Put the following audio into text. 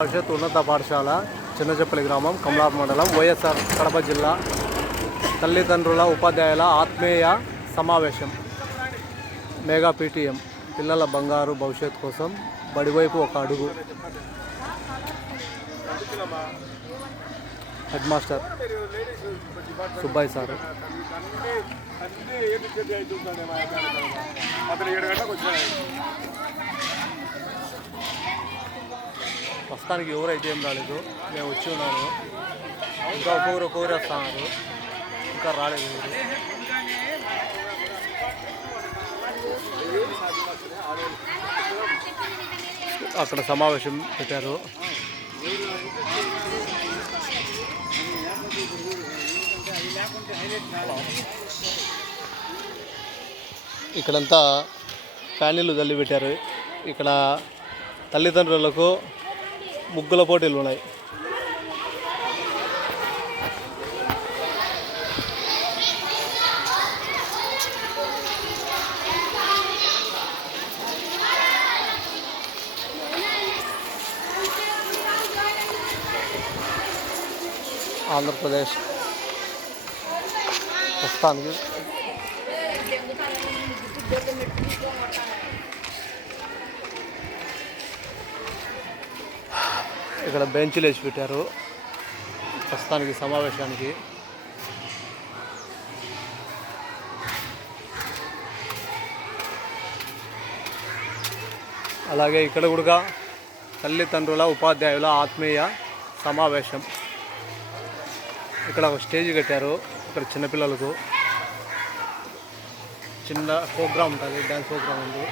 పరిషత్ ఉన్నత పాఠశాల చిన్నచెప్పలి గ్రామం కమలార్ మండలం వైఎస్ఆర్ కడప జిల్లా తల్లిదండ్రుల ఉపాధ్యాయుల ఆత్మీయ సమావేశం. మెగా పీటీఎం పిల్లల బంగారు భవిష్యత్ కోసం బడివైపు ఒక అడుగు. Head master Subbayi sir. అతను ఏడు గంటలకు ప్రస్తుతానికి ఎవరైతే ఏం రాలేదు మేము వచ్చి ఉన్నాము. ఇంకా ఒక్కొక్కరు ఒక్కొక్కరు వస్తున్నారు. ఇంకా రాలేదు అక్కడ సమావేశం పెట్టారు. ఇక్కడంతా ఫ్యానీలు తల్లి పెట్టారు. ఇక్కడ తల్లిదండ్రులకు ముగ్గుల పోటీలు ఉన్నాయి. ఆంధ్రప్రదేశ్. ప్రస్తుతానికి ఇక్కడ బెంచ్లు వేసి పెట్టారు. ప్రస్తుతానికి సమావేశానికి. అలాగే ఇక్కడ కూడా తల్లిదండ్రుల ఉపాధ్యాయుల ఆత్మీయ సమావేశం. ఇక్కడ ఒక స్టేజ్ కట్టారు ఇక్కడ చిన్నపిల్లలకు చిన్న ప్రోగ్రామ్ ఉంటుంది డ్యాన్స్ ప్రోగ్రామ్ ఉంది.